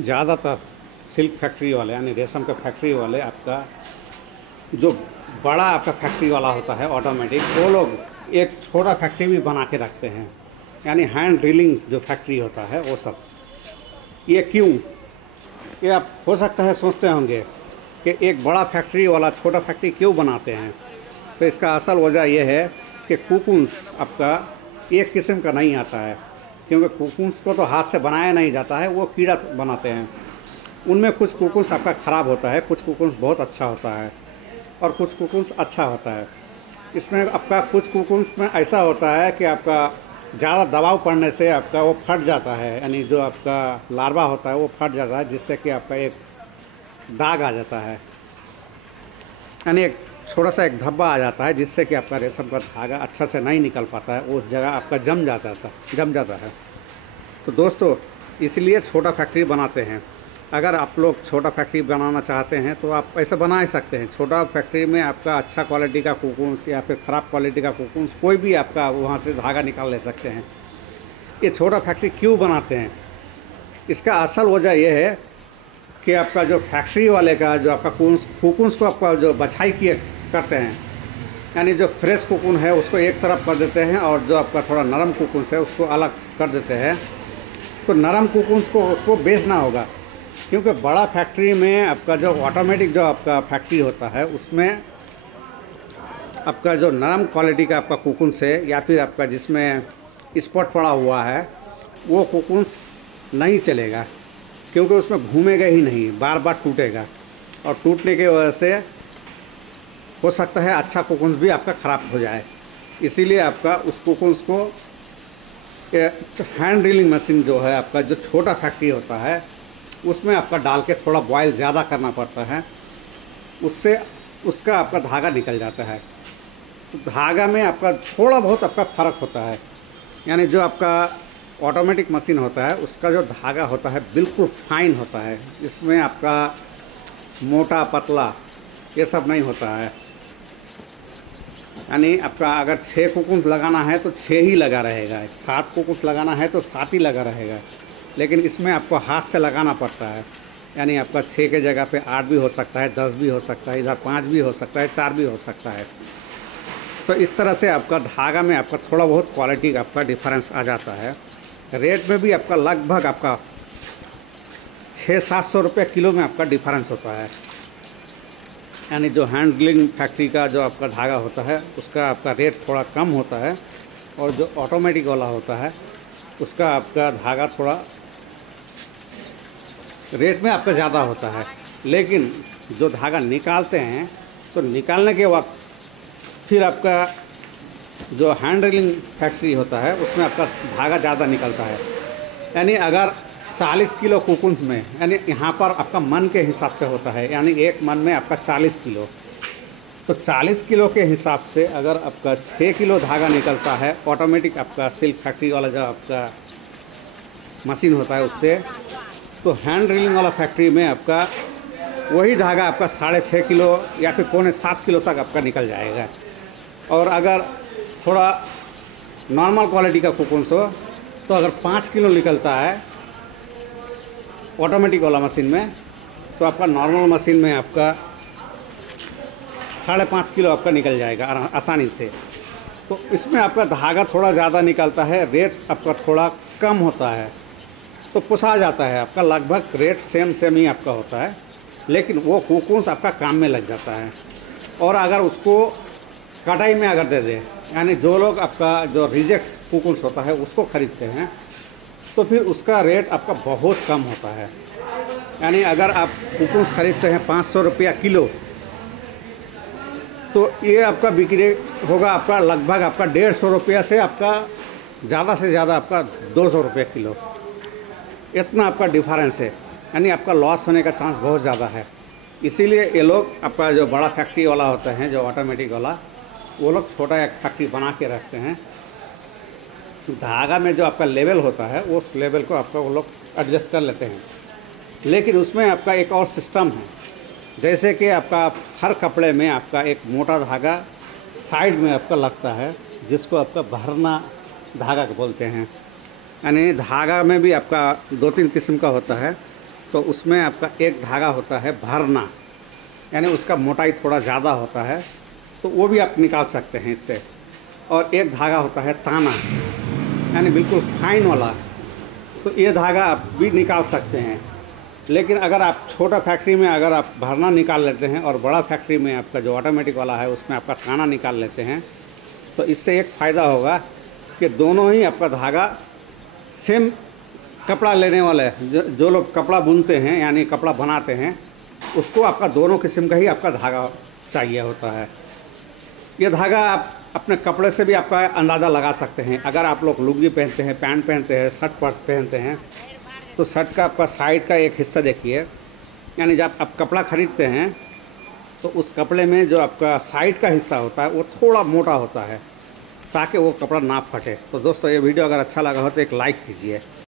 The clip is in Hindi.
ज़्यादातर सिल्क फैक्ट्री वाले यानी रेशम के फैक्ट्री वाले आपका जो बड़ा आपका फैक्ट्री वाला होता है ऑटोमेटिक, वो लोग एक छोटा फैक्ट्री भी बना के रखते हैं, यानी हैंड ड्रिलिंग जो फैक्ट्री होता है वो सब। ये क्यों? ये आप हो सकता है सोचते होंगे कि एक बड़ा फैक्ट्री वाला छोटा फैक्ट्री क्यों बनाते हैं। तो इसका असल वजह यह है कि कोकून्स आपका एक किस्म का नहीं आता है, क्योंकि कोकून्स को तो हाथ से बनाया नहीं जाता है, वो कीड़ा बनाते हैं। उनमें कुछ कोकून्स आपका ख़राब होता है, कुछ कोकून्स बहुत अच्छा होता है और कुछ कोकून्स अच्छा होता है। इसमें आपका कुछ कोकून्स में ऐसा होता है कि आपका ज़्यादा दबाव पड़ने से आपका वो फट जाता है, यानी जो आपका लार्वा होता है वो फट जाता है, जिससे कि आपका एक दाग आ जाता है, यानी एक छोटा सा एक धब्बा आ जाता है, जिससे कि आपका रेशम का धागा अच्छा से नहीं निकल पाता है, उस जगह आपका जम जाता है। तो दोस्तों, इसलिए छोटा फैक्ट्री बनाते हैं। अगर आप लोग छोटा फैक्ट्री बनाना चाहते हैं तो आप ऐसे बना ही सकते हैं। छोटा फैक्ट्री में आपका अच्छा क्वालिटी का कोकून्स या फिर ख़राब क्वालिटी का कोकून्स कोई भी आपका वहाँ से धागा निकाल ले सकते हैं। ये छोटा फैक्ट्री क्यों बनाते हैं? इसका असल वजह यह है कि आपका जो फैक्ट्री वाले का जो आपका कोकून्स को आपका जो बछाई किए करते हैं, यानी जो फ्रेश कोकून है उसको एक तरफ कर देते हैं और जो आपका थोड़ा नरम कोकून्स है उसको अलग कर देते हैं। तो नरम कोकून्स को उसको बेचना होगा, क्योंकि बड़ा फैक्ट्री में आपका जो ऑटोमेटिक जो आपका फैक्ट्री होता है उसमें आपका जो नरम क्वालिटी का आपका कोकून्स है या फिर आपका जिसमें स्पॉट पड़ा हुआ है वो कोकून्स नहीं चलेगा, क्योंकि उसमें घूमेगा ही नहीं, बार बार टूटेगा और टूटने की वजह से हो सकता है अच्छा कोकून्स भी आपका ख़राब हो जाए। इसीलिए आपका उस कोकून्स को हैंड ड्रिलिंग मशीन जो है आपका जो छोटा फैक्ट्री होता है उसमें आपका डाल के थोड़ा बॉयल ज़्यादा करना पड़ता है, उससे उसका आपका धागा निकल जाता है। तो धागा में आपका थोड़ा बहुत आपका फ़र्क होता है, यानी जो आपका ऑटोमेटिक मशीन होता है उसका जो धागा होता है बिल्कुल फाइन होता है, इसमें आपका मोटा पतला ये सब नहीं होता है। यानी आपका अगर 6 कोकून्स लगाना है तो 6 ही लगा रहेगा, 7 कोकून्स लगाना है तो 7 ही लगा रहेगा, लेकिन इसमें आपको हाथ से लगाना पड़ता है, यानी आपका 6 के जगह पे 8 भी हो सकता है, 10 भी हो सकता है, इधर 5 भी हो सकता है, 4 भी हो सकता है। तो इस तरह से आपका धागा में आपका थोड़ा बहुत क्वालिटी का आपका डिफरेंस आ जाता है। रेट में भी आपका लगभग आपका 600-700 रुपये किलो में आपका डिफरेंस होता है। यानी जो हैंड ड्रिलिंग फैक्ट्री का जो आपका धागा होता है उसका आपका रेट थोड़ा कम होता है, और जो ऑटोमेटिक वाला होता है उसका आपका धागा थोड़ा रेट में आपका ज़्यादा होता है। लेकिन जो धागा निकालते हैं तो निकालने के वक्त फिर आपका जो हैंड ड्रिलिंग फैक्ट्री होता है उसमें आपका धागा ज़्यादा निकलता है। यानी अगर 40 किलो कोकून्स में, यानी यहाँ पर आपका मन के हिसाब से होता है, यानी एक मन में आपका 40 किलो, तो 40 किलो के हिसाब से अगर आपका 6 किलो धागा निकलता है ऑटोमेटिक आपका सिल्क फैक्ट्री वाला जो आपका मशीन होता है उससे, तो हैंड ड्रिलिंग वाला फैक्ट्री में आपका वही धागा आपका 6.5 किलो या फिर 6.25 किलो तक आपका निकल जाएगा। और अगर थोड़ा नॉर्मल क्वालिटी का कोकून्स हो तो अगर 5 किलो निकलता है ऑटोमेटिक वाला मशीन में, तो आपका नॉर्मल मशीन में आपका 5.5 किलो आपका निकल जाएगा आसानी से। तो इसमें आपका धागा थोड़ा ज़्यादा निकलता है, रेट आपका थोड़ा कम होता है, तो पोसा जाता है आपका, लगभग रेट सेम ही आपका होता है, लेकिन वो कोकून्स आपका काम में लग जाता है। और अगर उसको कटाई में अगर दे दे, यानी जो लोग आपका जो रिजेक्ट कोकून्स होता है उसको ख़रीदते हैं, तो फिर उसका रेट आपका बहुत कम होता है। यानी अगर आप कोकून्स खरीदते हैं 500 रुपया किलो, तो ये आपका बिक्री होगा आपका लगभग आपका 150 रुपया से आपका ज़्यादा से ज़्यादा आपका 200 रुपये किलो, इतना आपका डिफरेंस है। यानी आपका लॉस होने का चांस बहुत ज़्यादा है। इसीलिए ये लोग आपका जो बड़ा फैक्ट्री वाला होता है जो ऑटोमेटिक वाला, वो लोग छोटा एक फैक्ट्री बना के रखते हैं। धागा में जो आपका लेवल होता है उस लेवल को आपका वो लोग एडजस्ट कर लेते हैं। लेकिन उसमें आपका एक और सिस्टम है, जैसे कि आपका हर कपड़े में आपका एक मोटा धागा साइड में आपका लगता है, जिसको आपका भरना धागा बोलते हैं। यानी धागा में भी आपका 2-3 किस्म का होता है। तो उसमें आपका एक धागा होता है भरना, यानी उसका मोटाई थोड़ा ज़्यादा होता है, तो वो भी आप निकाल सकते हैं इससे। और एक धागा होता है ताना, यानी बिल्कुल फाइन वाला, तो ये धागा आप भी निकाल सकते हैं। लेकिन अगर आप छोटा फैक्ट्री में अगर आप भरना निकाल लेते हैं और बड़ा फैक्ट्री में आपका जो ऑटोमेटिक वाला है उसमें आपका ताना निकाल लेते हैं, तो इससे एक फ़ायदा होगा कि दोनों ही आपका धागा सेम कपड़ा लेने वाले जो लोग कपड़ा बुनते हैं यानी कपड़ा बनाते हैं, उसको आपका दोनों किस्म का ही आपका धागा चाहिए होता है। ये धागा आप अपने कपड़े से भी आपका अंदाज़ा लगा सकते हैं। अगर आप लोग लुंगी पहनते हैं, पैंट पहनते हैं, शर्ट पहनते हैं, तो शर्ट का आपका साइड का एक हिस्सा देखिए, यानी जब आप कपड़ा ख़रीदते हैं तो उस कपड़े में जो आपका साइड का हिस्सा होता है वो थोड़ा मोटा होता है ताकि वो कपड़ा ना फटे। तो दोस्तों, ये वीडियो अगर अच्छा लगा हो तो एक लाइक कीजिए।